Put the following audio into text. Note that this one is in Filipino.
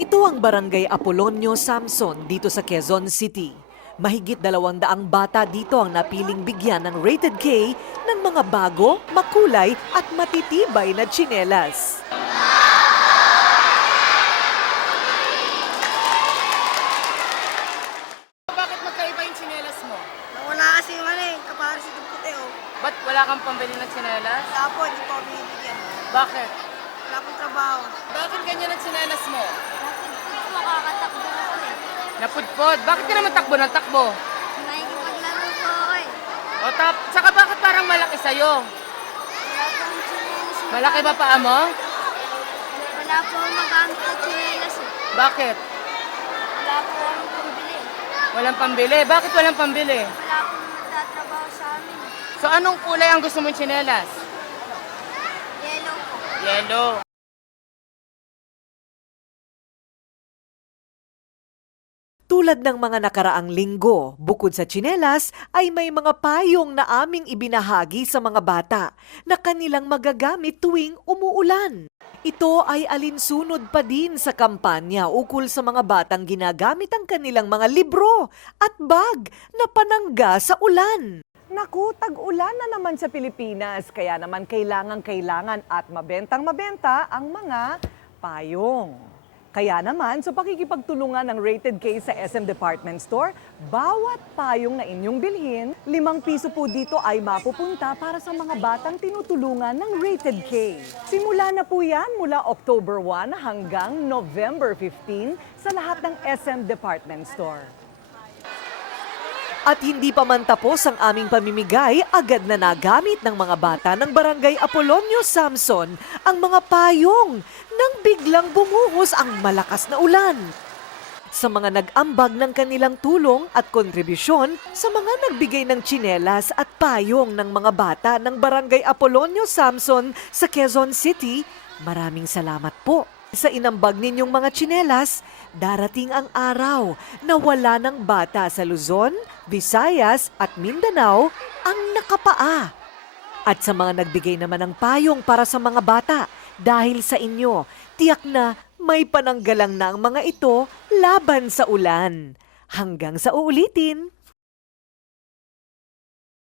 Ito ang Barangay Apolonio Samson dito sa Quezon City. Mahigit 200 bata dito ang napiling bigyan ng Rated K ng mga bago, makulay at matitibay na tsinelas. Bakit magkaiba yung tsinelas mo? Nawala kasi yung kapares itong puti oh. Ba't wala kang pambili ng tsinelas? Wala po, hindi po ako binibigyan. Bakit? Wala pong trabaho. Bakit ganyan ang tsinelas mo? Makakatakbo ako eh. Napudpod. Bakit ka naman takbo ng takbo? Nakikipaglaro po ako eh. Saka bakit parang malaki sa'yo? Wala pong tsinelas. Malaki ba paa mo? Wala po akong magamit na tsinelas eh. Bakit? Wala po akong pambili. Walang pambili. Bakit walang pambili? Wala pong nagtatrabaho sa amin. So anong kulay ang gusto mong tsinelas? Yellow po. Yellow. Tulad ng mga nakaraang linggo, bukod sa tsinelas ay may mga payong na aming ibinahagi sa mga bata na kanilang magagamit tuwing umuulan. Ito ay alinsunod pa din sa kampanya ukol sa mga batang ginagamit ang kanilang mga libro at bag na panangga sa ulan. Naku, tag-ulan na naman sa Pilipinas, kaya naman kailangan at mabentang-mabenta ang mga payong. Kaya naman, sa pakikipagtulungan ng Rated K sa SM Department Store, bawat payong na inyong bilhin, 5 piso po dito ay mapupunta para sa mga batang tinutulungan ng Rated K. Simula na po yan mula October 1 hanggang November 15 sa lahat ng SM Department Store. At hindi pa man tapos ang aming pamimigay, agad na nagamit ng mga bata ng Barangay Apolonio Samson ang mga payong nang biglang bumuhos ang malakas na ulan. Sa mga nag-ambag ng kanilang tulong at kontribusyon sa mga nagbigay ng tsinelas at payong ng mga bata ng Barangay Apolonio Samson sa Quezon City, maraming salamat po. Sa inambag ninyong mga tsinelas, darating ang araw na wala ng bata sa Luzon, Visayas at Mindanao ang nakapaa. At sa mga nagbigay naman ng payong para sa mga bata, dahil sa inyo, tiyak na may pananggalang na ang mga ito laban sa ulan. Hanggang sa uulitin!